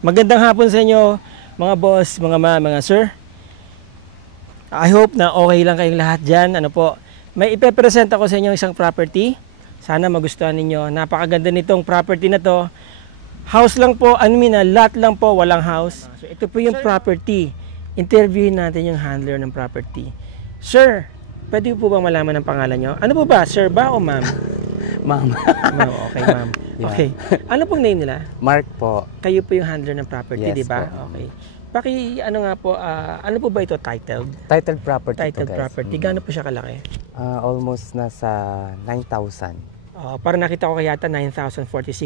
Magandang hapon sa inyo, mga boss, mga mga sir. I hope na okay lang kayong lahat dyan. Ano po, may ipepresent ako sa inyo isang property. Sana magustuhan ninyo. Napakaganda nitong property na to. House lang po, lot lang po, walang house. So ito po yung property. Interviewin natin yung handler ng property. Sir, pwede po bang malaman ang pangalan nyo? Ano po ba, sir ba o ma'am? Ma'am. Ma'am, okay ma'am. Yeah. Okay. Ano pong name nila? Mark po. Kayo po yung handler ng property, Yes, di ba? po. Okay. Ano nga po, ano po ba ito titled? Titled property Titled po, guys. property. Gaano po siya kalaki? Almost nasa 9,000. Para nakita ko kaya 9,046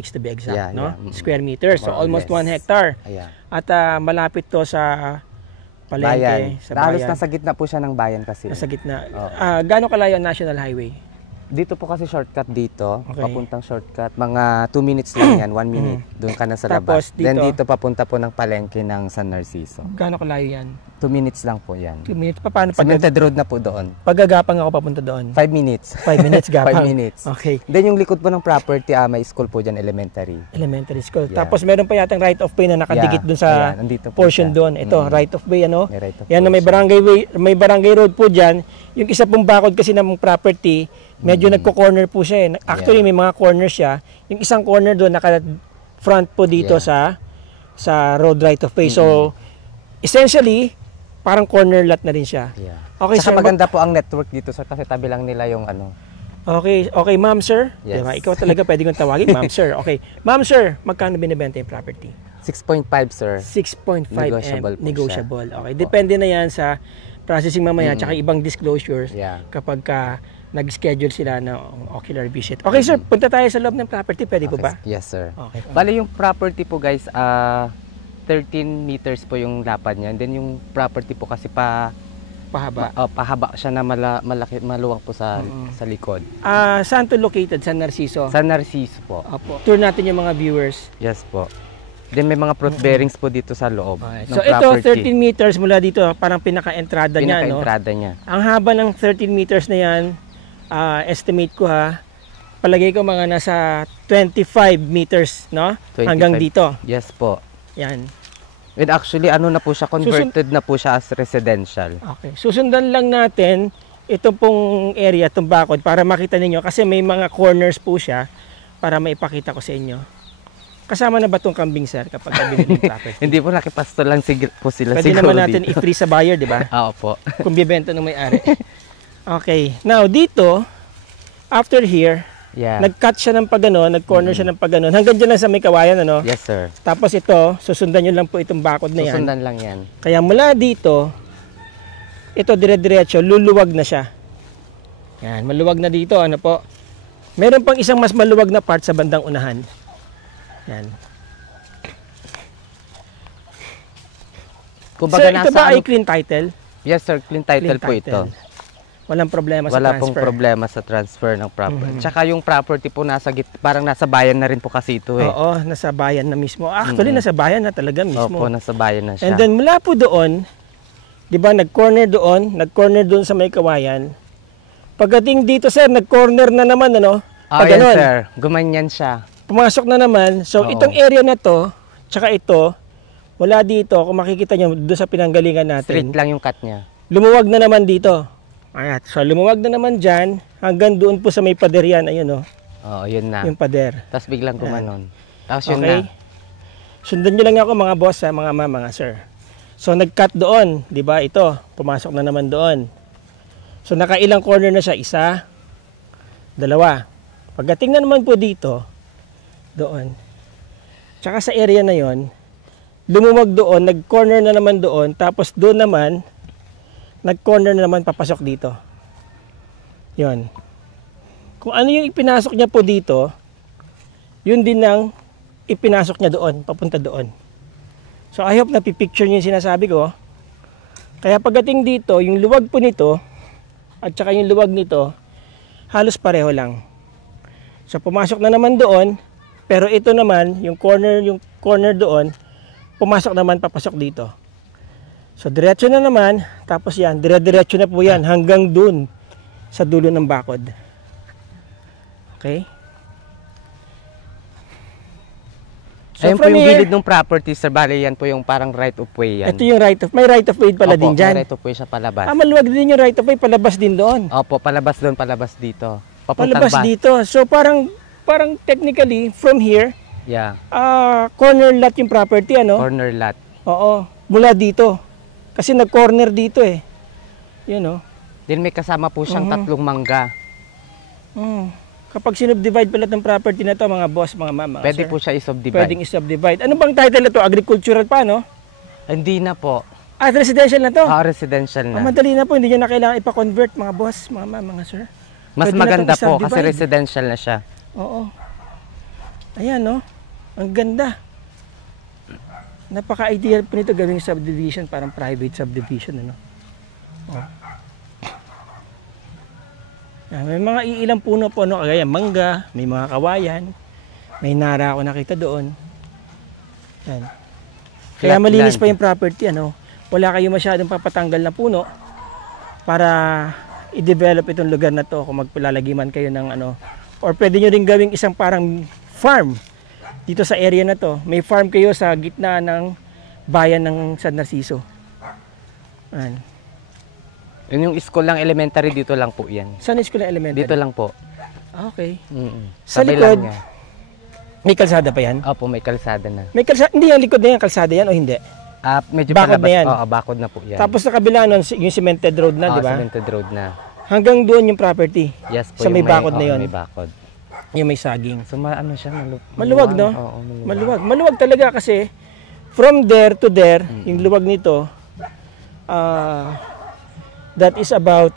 to be exact, Yeah, no? yeah. Square meters. So More or almost less. 1 hectare. Ayan. At malapit to sa palengke, sa Halos bayan. nasa gitna po siya ng bayan kasi. Nasa gitna. Oo. Gaano kalayo ang National Highway? Dito po kasi shortcut dito. Okay. Papuntang shortcut. Mga 2 minutes lang yan. 1 minute. Doon ka na sa Tapos labas. Then dito? dito papunta po ng palengke ng San Narciso. Gaano kalayo yan? 2 minutes lang po yan. 2 minutes. Paano Cemented road na po doon. paggagapang ako papunta doon? 5 minutes. 5 minutes gapang. 5 minutes. Okay. Then yung likod po ng property, may school po dyan, elementary. Elementary school. Yeah. Tapos meron pa yatang right of way na nakadikit Yeah. dun sa Ayan, nandito po portion siya. doon. Ito, right of way ano. May right of Yan, way may siya. barangay way, may barangay road po diyan. Yung isa pong bakod kasi ng property, medyo nagko-corner po siya eh. Actually, may mga corner siya. Yung isang corner doon naka front po dito sa road right of way. So, essentially, parang corner lot na rin siya. Yeah. Okay, Saka sir. maganda po ang network dito sir kasi tabi lang nila yung ano. Okay, ma'am, sir. Yes. Diba? Ikaw talaga pwede kong tawagin, ma'am, sir. Okay. Ma'am, sir, magkano binibenta yung property? 6.5 sir. 6.5 Negotiable po negotiable. siya. Okay, Opo. depende na yan sa processing mamaya tsaka ibang disclosures Yeah. kapag nag-schedule sila ng ocular visit. Okay, sir, punta tayo sa loob ng property. Pwede po ba? Yes sir. Okay. Bali yung property po guys, 13 meters po yung lapad niya. And then yung property po kasi Pahaba. pahaba siya na malaki, maluwang po sa likod. Saan to located? San Narciso? San Narciso po. Opo. Tour natin yung mga viewers. Yes po. Then may mga fruit bearings po dito sa loob Okay. ng So ito, property. 13 meters mula dito, parang pinaka-entrada niya, no? Pinaka-entrada niya. Ang haba ng 13 meters na yan, estimate ko palagay ko mga nasa 25 meters, no? 25. Hanggang dito. Yes po. Yan. And actually, ano na po siya, converted na po siya as residential. Okay. Susundan lang natin itong pong area, itong bakod, para makita ninyo. Kasi may mga corners po siya para maipakita ko sa inyo. Kasama na ba itong kambing, sir, kapag nabili ng property? Hindi po, nakipasto lang po sila Pwede siguro naman natin dito. i-free sa buyer, di ba? Oo po. Kung bibenta ng may-ari. Okay. Now, dito, after here, Yeah. nag-cut siya ng pagano, nag-corner siya ng pagano. Hanggang dyan lang sa may kawayan, ano? Yes, sir. Tapos ito, susundan nyo lang po itong bakod na yan. Susundan lang yan. Kaya mula dito, ito dire-diretso, luluwag na siya. Yan, maluwag na dito, ano po. Meron pang isang mas maluwag na part sa bandang unahan. Yan. Kumbaga Sir, ito ba ay ano- clean title? Yes, sir. Clean title Clean po ito. Walang problema sa Wala transfer. pong problema sa transfer ng property. Tsaka yung property po parang nasa bayan na rin po kasi ito eh. Oo, nasa bayan na mismo. Actually, nasa bayan na talaga mismo. Opo, nasa bayan na siya. And then mula po doon, 'di ba, nag-corner doon sa may kawayan. Pagdating dito, sir, nag-corner na naman, ano? Oh, Pag yes, ganun, sir. Gumanyan siya. pumasok na naman. So Oo. itong area na 'to, tsaka ito, wala dito, kung makikita niyo doon sa pinanggalingan Straight natin. lang yung cut niya. Lumuwag na naman dito. Ayan, so lumuwag na naman diyan hanggang doon po sa may pader yan, ayun oh, Oo, yun na. yung pader. Tapos biglang gumanon. Tapos yun Okay? na. Sundan niyo lang ako mga boss, mga mga sir. So nag-cut doon, 'di ba? Ito, pumasok na naman doon. So nakailang corner na siya, isa, dalawa. Pagdating na naman po dito, doon. Tsaka sa area na 'yon, lumuwag doon, nag-corner na naman doon, tapos doon naman nag-corner na naman papasok dito. 'Yon. Kung ano yung ipinasok niya po dito, yun din ang ipinasok niya doon, papunta doon. So I hope na pipicture niyo yung sinasabi ko. Kaya pagdating dito, yung luwag po nito at saka yung luwag nito, halos pareho lang. So pumasok na naman doon, pero ito naman, yung corner doon, pumasok naman papasok dito. So diretso na naman, tapos yan, dire-diretso na po yan hanggang dun sa dulo ng bakod. Okay? Ayun po from yung here, gilid ng property, sir. Bali, yan po yung parang right of way yan. ito yung may right of way pala din Opo, dyan. may right of way siya palabas. Maluwag din yung right of way, palabas din doon. Opo, palabas doon, palabas dito. Papuntang Palabas dito. So parang technically, from here, Yeah, corner lot yung property, ano? corner lot. Oo, mula dito. Kasi nag-corner dito eh. Yun, oh. Then may kasama po siyang tatlong mangga. Kapag sinubdivide pala ng property na to, mga boss, mga mama, Pwede sir, po siya i-subdivide. pwedeng i-subdivide. Ano bang title na to? Agricultural pa, no? Hindi na po. Residential na to? Residential na. Madali na po, hindi nyo na kailangan ipa-convert, mga boss, mga mama, mga sir. Mas Pwede na maganda tong po kasi i-subdivide. residential na siya. Oo. Ayan, no? Ang ganda. Napaka-ideal po nito gawing subdivision, parang private subdivision, ano? Oh. May mga iilang puno po, no? Kagaya mangga, may mga kawayan, may nara ako nakita doon. Yan. Kaya Flat malinis land. pa yung property, ano? Wala kayo masyadong papatanggal na puno para i-develop itong lugar na to kung magpalalagay man kayo ng ano. Or pwede nyo rin gawing isang parang farm dito sa area na to. May farm kayo sa gitna ng bayan ng San Narciso. Yan. Yun yung school lang elementary, dito lang po yan. Saan is ko na elementary? Dito lang po. Okay. Sa Sa likod, may kalsada pa yan? Opo, may kalsada na. May kalsada, hindi yung likod na yan, kalsada yan o hindi? Medyo Bakod palabas. na yan. Oo, bakod na po yan. Tapos sa kabila nun, yung cemented road na, di ba? Cemented road na. Hanggang doon yung property. Yes po. Sa may yung bakod na yun. May bakod. Yung may saging. So, ano siya? Maluwag, no? Oo, maluwag. Maluwag. Maluwag talaga kasi from there to there, yung luwag nito, that is about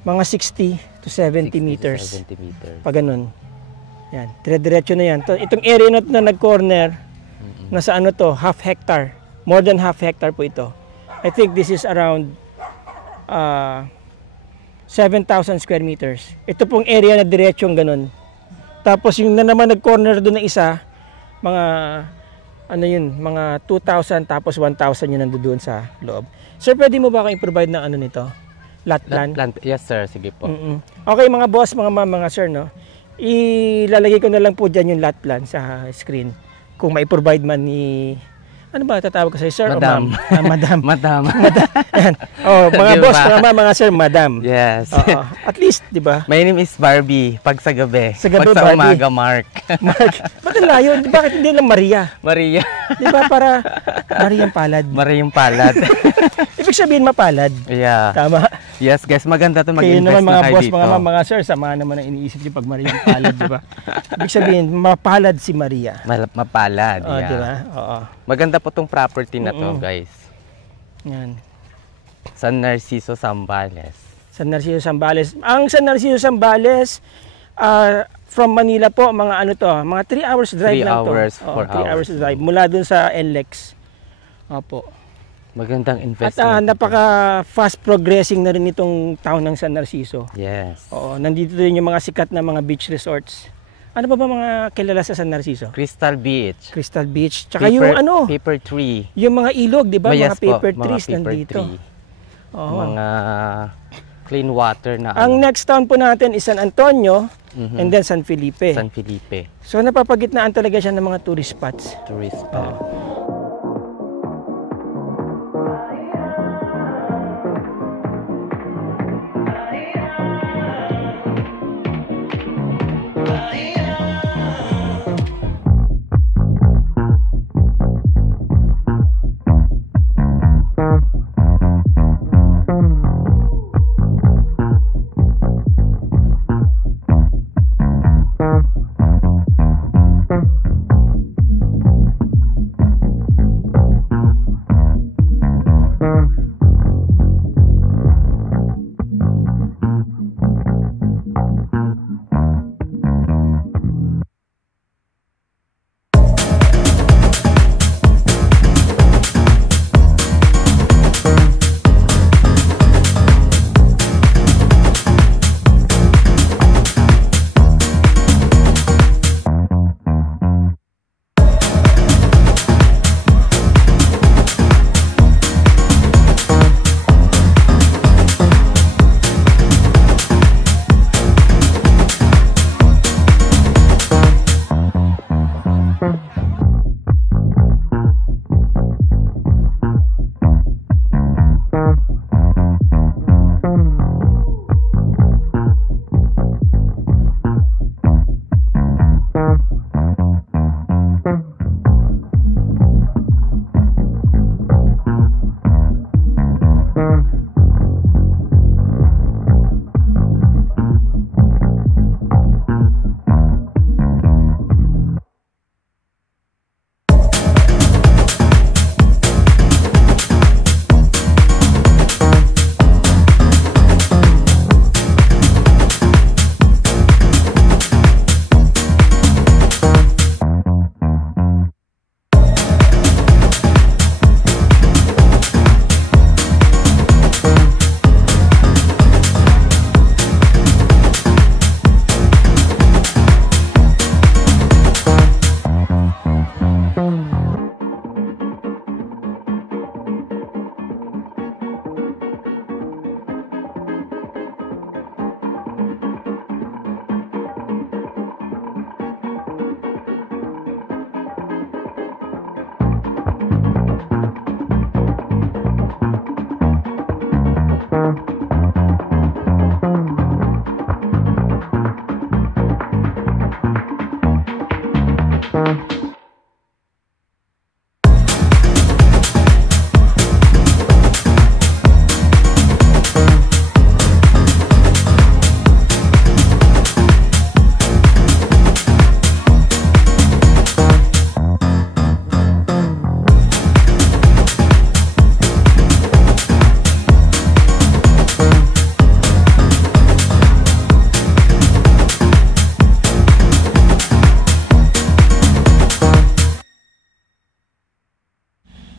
mga 60 to 70 meters. 70 meters. Pag ganun. Yan. Dire-diretso na yan. Itong area na nag-corner, nasa ano to, half hectare. More than half hectare po ito. I think this is around 7,000 square meters. Ito pong area na diretsong ganun. Tapos yung na naman nag-corner doon na isa, mga ano yun, mga 2,000 tapos 1,000 yun nandoon sa loob. Sir, pwede mo ba akong i-provide ng ano nito? Lot plan? Yes, sir. Sige po. Okay, mga boss, mga sir, no? Ilalagay ko na lang po dyan yung lot plan sa screen. Kung mai-provide man ni... Ano ba tatawag ko sa'yo, sir? Madam. O ma'am? Madam. Madam. Yan. Oh, mga Di boss, ba? mga sir, madam. Yes. Oo. At least, di ba? My name is Barbie. Pag sa gabi. Sa gabi, Pag sa Barbie. umaga, Mark. Mark, ba't ang layo? Bakit hindi lang Maria? Maria. Di ba para Mariang palad? Maria yung palad. Ibig sabihin mapalad. Yeah. Tama. Yes, guys. Maganda to Kayo mag-invest naman na mga kayo boss, dito. mga sir, sama naman ang iniisip niyo pag Mariang palad, di ba? Ibig sabihin, mapalad si Maria. Mapalad. Oh, Yeah. di ba? Oo. Maganda po tong property na to, guys. Yan. San Narciso, Zambales. San Narciso, Zambales. Ang San Narciso, Zambales, from Manila po, mga ano to, mga 3 hours drive 3 lang hours, to. 4 3 hours hours. drive. Mula dun sa NLEX. Opo. Magandang At investment. napaka fast progressing na rin itong town ng San Narciso. Yes. Oo, nandito din yung mga sikat na mga beach resorts. Ano ba mga kilala sa San Narciso? Crystal Beach. Crystal Beach. Tsaka yung ano, Paper tree. yung mga ilog, di ba? Yes Mga paper po, trees mga paper nandito. tree. Oo. Mga clean water na Ang next town po natin is San Antonio and then San Felipe. San Felipe. So napapagitnaan talaga siya ng mga tourist spots. Tourist spot.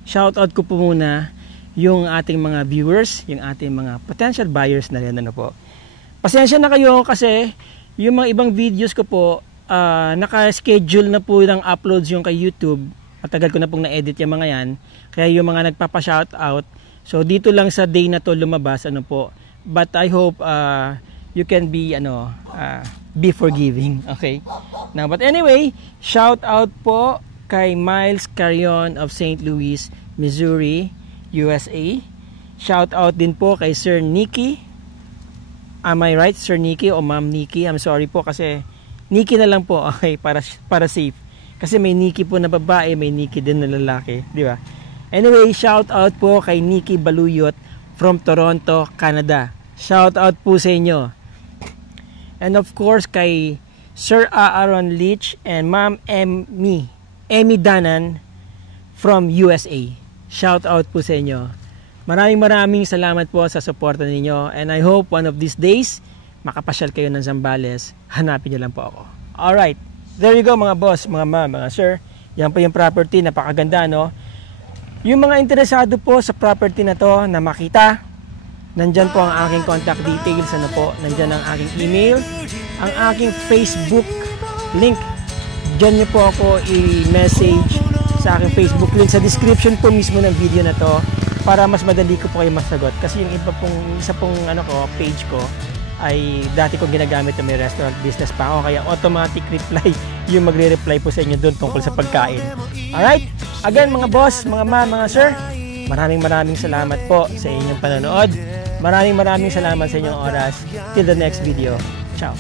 shoutout ko po muna yung ating mga viewers, yung ating mga potential buyers na rin, ano po. Pasensya na kayo kasi yung mga ibang videos ko po, naka-schedule na po ng uploads yung kay YouTube. Matagal ko na pong na-edit yung mga yan. Kaya yung mga nagpapa-shoutout, so dito lang sa day na to lumabas, ano po. But I hope you can be be forgiving, okay? Now, but anyway, shout out po kay Miles Carion of St. Louis, Missouri, USA. Shout out din po kay Sir Nicky. Am I right, Sir Nicky o Ma'am Nicky? I'm sorry po kasi Nicky na lang po, okay, para safe. Kasi may Nicky po na babae, may Nicky din na lalaki, di ba? Anyway, shout out po kay Nicky Baluyot from Toronto, Canada. Shout out po sa inyo. And of course kay Sir Aaron Leach and Ma'am Emmy Danan from USA. Shout out po sa inyo. Maraming salamat po sa suporta ninyo, and I hope one of these days makapasyal kayo ng Zambales. Hanapin niyo lang po ako. Alright, there you go mga boss, mga ma'am, mga sir. Yan po yung property, napakaganda, no? Yung mga interesado po sa property na to na makita, nandyan po ang aking contact details, ano po, nandyan ang aking email, ang aking Facebook link. Diyan niyo po ako i-message sa aking Facebook link sa description po mismo ng video na to para mas madali ko po kayo masagot. Kasi yung isa pong page ko ay dati kong ginagamit na may restaurant business pa ako, kaya automatic reply yung magre-reply po sa inyo doon tungkol sa pagkain. Alright? Again mga boss, mga ma'am, mga sir, maraming salamat po sa inyong panonood. Maraming salamat sa inyong oras. Till the next video. Ciao.